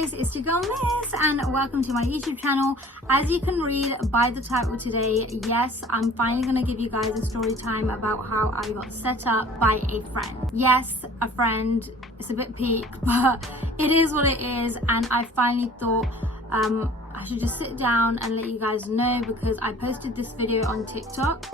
guys, it's your girl Miss and welcome to my YouTube channel. As you can read by the title today, yes, I'm finally gonna give you guys a story time about how I got set up by a friend. Yes, a friend. It's a bit peak, but it is what it is, and I finally thought I should just sit down and let you guys know because I posted this video on TikTok.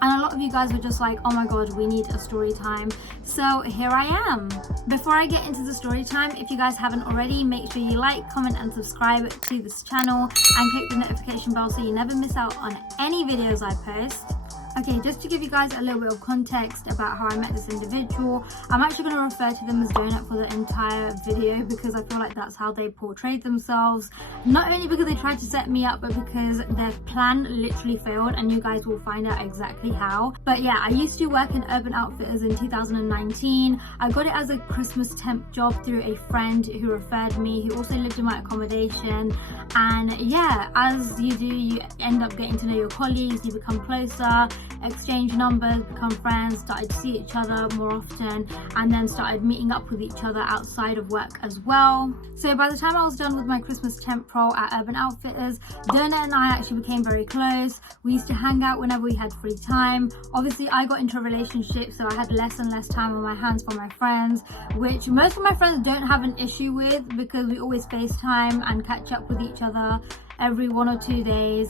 And a lot of you guys were just like, oh my god, we need a story time. So here I am. Before I get into the story time, if you guys haven't already, make sure you like, comment and subscribe to this channel and click the notification bell so you never miss out on any videos I post. Okay, just to give you guys a little bit of context about how I met this individual, I'm actually going to refer to them as Donut for the entire video because I feel like that's how they portrayed themselves. Not only because they tried to set me up, but because their plan literally failed, and you guys will find out exactly how. But yeah, I used to work in Urban Outfitters in 2019. I got it as a Christmas temp job through a friend who referred me, who also lived in my accommodation. And yeah, as you do, you end up getting to know your colleagues, you become closer, exchange numbers, become friends, started to see each other more often, and then started meeting up with each other outside of work as well. So by the time I was done with my Christmas temp role at Urban Outfitters, Donut and I actually became very close. We used to hang out whenever we had free time. Obviously I got into a relationship, so I had less and less time on my hands for my friends, which most of my friends don't have an issue with because we always FaceTime and catch up with each other every 1 or 2 days.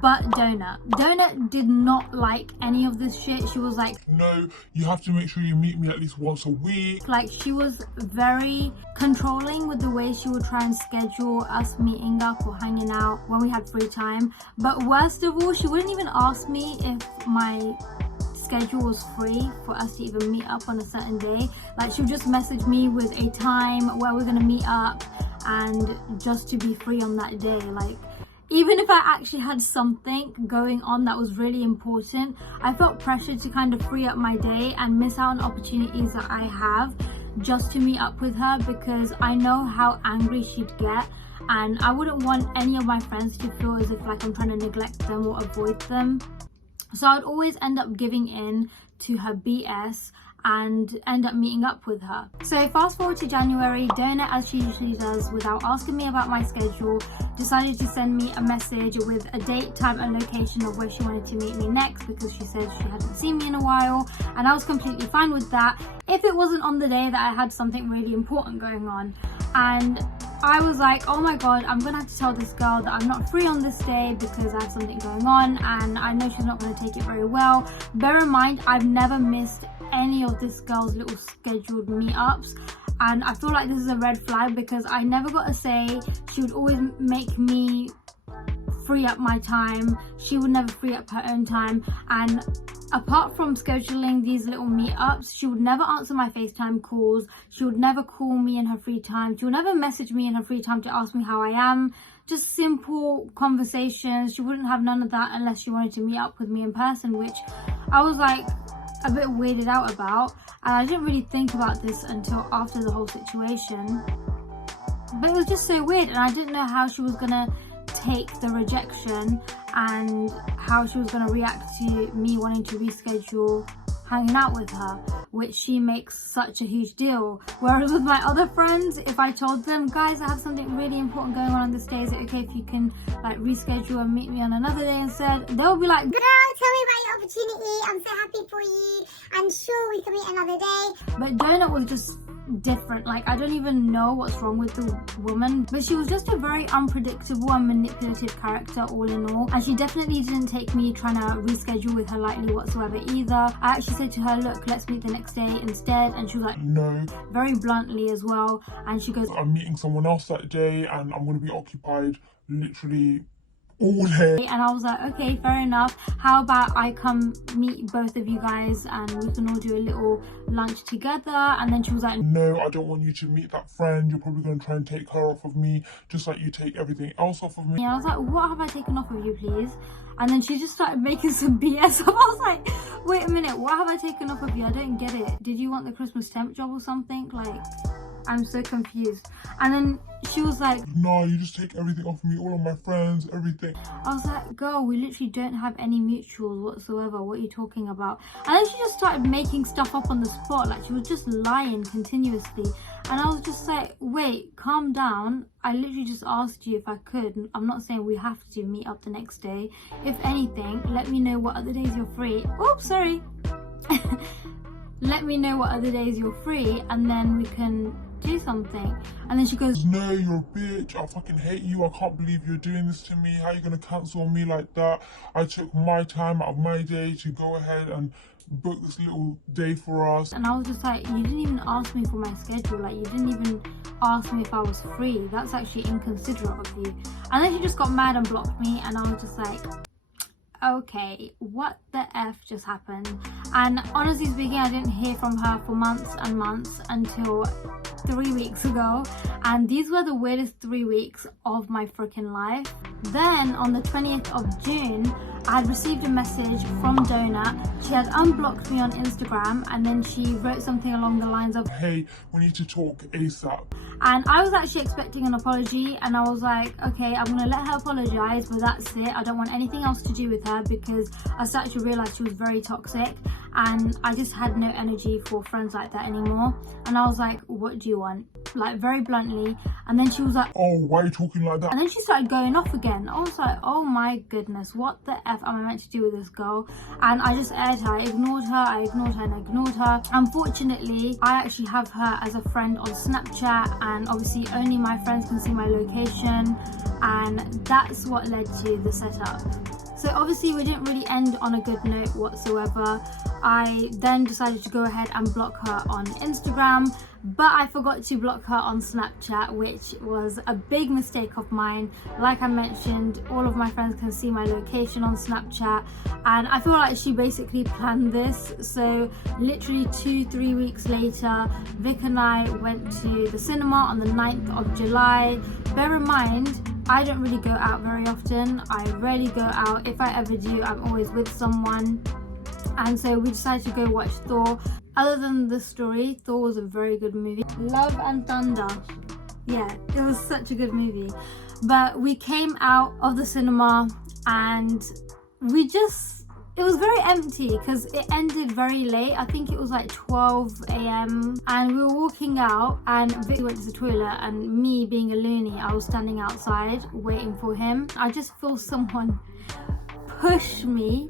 But Donut did not like any of this shit. She was like, no, you have to make sure you meet me at least once a week. Like, she was very controlling with the way she would try and schedule us meeting up or hanging out when we had free time. But worst of all, she wouldn't even ask me if my schedule was free for us to even meet up on a certain day. Like, she would just message me with a time where we're gonna meet up and just to be free on that day. Like, even if I actually had something going on that was really important, I felt pressured to kind of free up my day and miss out on opportunities that I have just to meet up with her, because I know how angry she'd get, and I wouldn't want any of my friends to feel as if like I'm trying to neglect them or avoid them. So I'd always end up giving in to her BS and end up meeting up with her. So fast forward to January, Donut, as she usually does, without asking me about my schedule, decided to send me a message with a date, time and location of where she wanted to meet me next, because she said she hadn't seen me in a while, and I was completely fine with that if it wasn't on the day that I had something really important going on. And I was like, oh my god, I'm gonna have to tell this girl that I'm not free on this day because I have something going on and I know she's not going to take it very well. Bear in mind, I've never missed any of this girl's little scheduled meetups, and I feel like this is a red flag because I never got a say. She would always make me free up my time, she would never free up her own time, and apart from scheduling these little meetups, she would never answer my FaceTime calls, she would never call me in her free time, she would never message me in her free time to ask me how I am. Just simple conversations. She wouldn't have none of that unless she wanted to meet up with me in person, which I was like a bit weirded out about, and I didn't really think about this until after the whole situation. But it was just so weird, and I didn't know how she was gonna take the rejection and how she was going to react to me wanting to reschedule hanging out with her, which she makes such a huge deal. Whereas with my other friends, if I told them, guys, I have something really important going on this day, is it okay if you can like reschedule and meet me on another day instead, they'll be like, girl, tell me about your opportunity, I'm so happy for you, I'm sure we can meet another day. But Donut was just different. Like, I don't even know what's wrong with the woman, but she was just a very unpredictable and manipulative character all in all, and she definitely didn't take me trying to reschedule with her lightly whatsoever either. I actually said to her, look, let's meet the next day instead, and she was like, no, very bluntly as well. And she goes, I'm meeting someone else that day and I'm going to be occupied literally all day. And I was like, okay, fair enough, how about I come meet both of you guys and we can all do a little lunch together? And then she was like, no, I don't want you to meet that friend, you're probably going to try and take her off of me just like you take everything else off of me. and I was like, what have I taken off of you, please? And then she just started making some BS up. I was like, wait a minute, what have I taken off of you? I don't get it. Did you want the Christmas temp job or something? Like, I'm so confused. And then she was like, "Nah, you just take everything off me, all of my friends, everything." I was like, girl, we literally don't have any mutuals whatsoever. What are you talking about? And then she just started making stuff up on the spot. Like, she was just lying continuously. And I was just like, wait, calm down. I literally just asked you if I could. I'm not saying we have to meet up the next day. If anything, let me know what other days you're free. Oops, sorry. Let me know what other days you're free, and then we can do something. And then she goes, "No, you're a bitch. I fucking hate you. I can't believe you're doing this to me. How are you gonna cancel on me like that? I took my time out of my day to go ahead and book this little day for us." and I was just like, you didn't even ask me for my schedule. Like, you didn't even ask me if I was free. That's actually inconsiderate of you. And then she just got mad and blocked me, and I was just like, okay, what the F just happened? And honestly speaking, I didn't hear from her for months and months until 3 weeks ago, and these were the weirdest 3 weeks of my freaking life. Then on the 20th of June, I had received a message from Donut. She had unblocked me on Instagram, and then she wrote something along the lines of, "Hey, we need to talk ASAP." and I was actually expecting an apology, and I was like, okay, I'm gonna let her apologize, but that's it. I don't want anything else to do with her, because I started to realize she was very toxic, and I just had no energy for friends like that anymore. And I was like, what do you want? Like, very bluntly. And then she was like, "Oh, why are you talking like that?" and then she started going off again. I was like, oh my goodness, what the F am I meant to do with this girl? And I just aired her. I ignored her and ignored her. Unfortunately, I actually have her as a friend on Snapchat, and obviously only my friends can see my location, and that's what led to the setup. So obviously we didn't really end on a good note whatsoever. I then decided to go ahead and block her on Instagram, but I forgot to block her on Snapchat, which was a big mistake of mine. Like I mentioned, all of my friends can see my location on Snapchat, and I feel like she basically planned this. So literally 2-3 weeks later, Vic and I went to the cinema on the 9th of July. Bear in mind, I don't really go out very often. I rarely go out. If I ever do, I'm always with someone. And so we decided to go watch Thor. Other than the story, Thor was a very good movie. Love and Thunder. Yeah, it was such a good movie. But we came out of the cinema, and it was very empty because it ended very late. I think it was like 12 a.m. and we were walking out, and Vic went to the toilet, and me being a loony, I was standing outside waiting for him. I just feel someone push me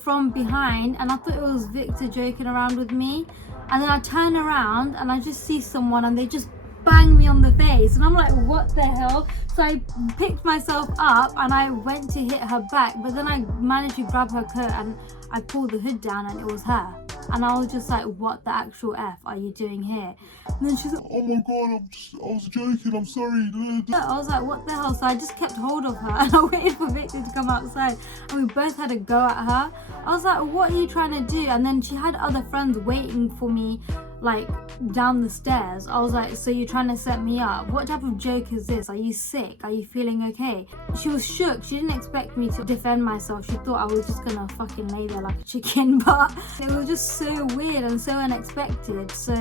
from behind, and I thought it was Victor joking around with me. And then I turn around and I just see someone, and they just bang me on the face, and I'm like, what the hell? So I picked myself up and I went to hit her back, but then I managed to grab her coat and I pulled the hood down, and it was her. And I was just like, what the actual F are you doing here? And then she's like, "Oh my god, I was joking, I'm sorry." I was like, what the hell? So I just kept hold of her, and I waited for Victor to come outside, and we both had a go at her. I was like, what are you trying to do? And then she had other friends waiting for me, like down the stairs. I was like, so you're trying to set me up? What type of joke is this? Are you sick? Are you feeling okay? She was shook. She didn't expect me to defend myself. She thought I was just gonna fucking lay there like a chicken, but it was just so weird and so unexpected. So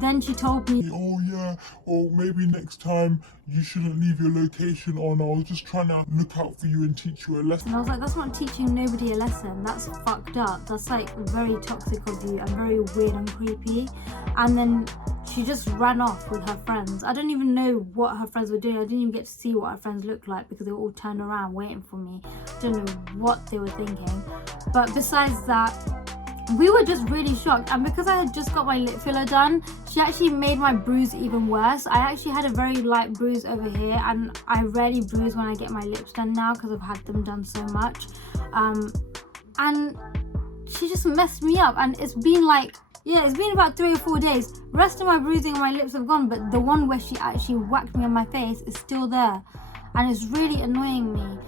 then she told me, "Oh yeah, well maybe next time you shouldn't leave your location on. I was just trying to look out for you and teach you a lesson." and I was like, that's not teaching nobody a lesson. That's fucked up. That's like very toxic of you and very weird and creepy. And then she just ran off with her friends. I don't even know what her friends were doing. I didn't even get to see what her friends looked like because they were all turned around waiting for me. I don't know what they were thinking. But besides that, we were just really shocked. And because I had just got my lip filler done, she actually made my bruise even worse. I actually had a very light bruise over here, and I rarely bruise when I get my lips done now because I've had them done so much. And she just messed me up, and it's been like, yeah, it's been about 3 or 4 days. The rest of my bruising on my lips have gone, but the one where she actually whacked me on my face is still there, and it's really annoying me.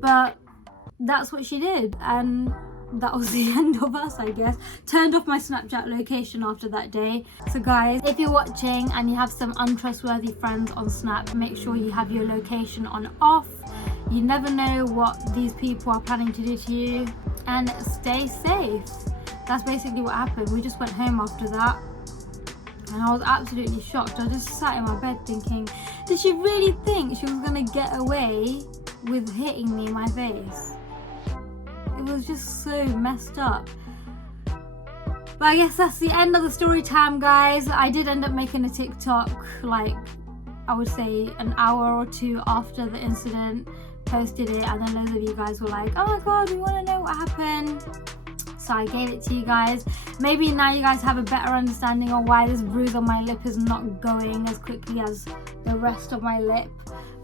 But that's what she did, and that was the end of us, I guess. Turned off my Snapchat location after that day. So guys, if you're watching and you have some untrustworthy friends on Snap, make sure you have your location on off. You never know what these people are planning to do to you, and stay safe. That's basically what happened. We just went home after that, And I was absolutely shocked. I just sat in my bed thinking, did she really think she was gonna get away with hitting me in my face? It was just so messed up. But I guess that's the end of the story time, guys. I did end up making a TikTok, like, I would say an hour or two after the incident, posted it, and then loads of you guys were like, oh my god, we want to know what happened. So I gave it to you guys. Maybe now you guys have a better understanding on why this bruise on my lip is not going as quickly as the rest of my lip.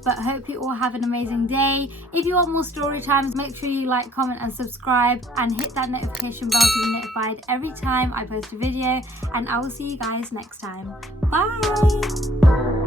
But I hope you all have an amazing day. If you want more story times, make sure you like, comment and subscribe, and hit that notification bell to be notified every time I post a video, and I will see you guys next time. Bye.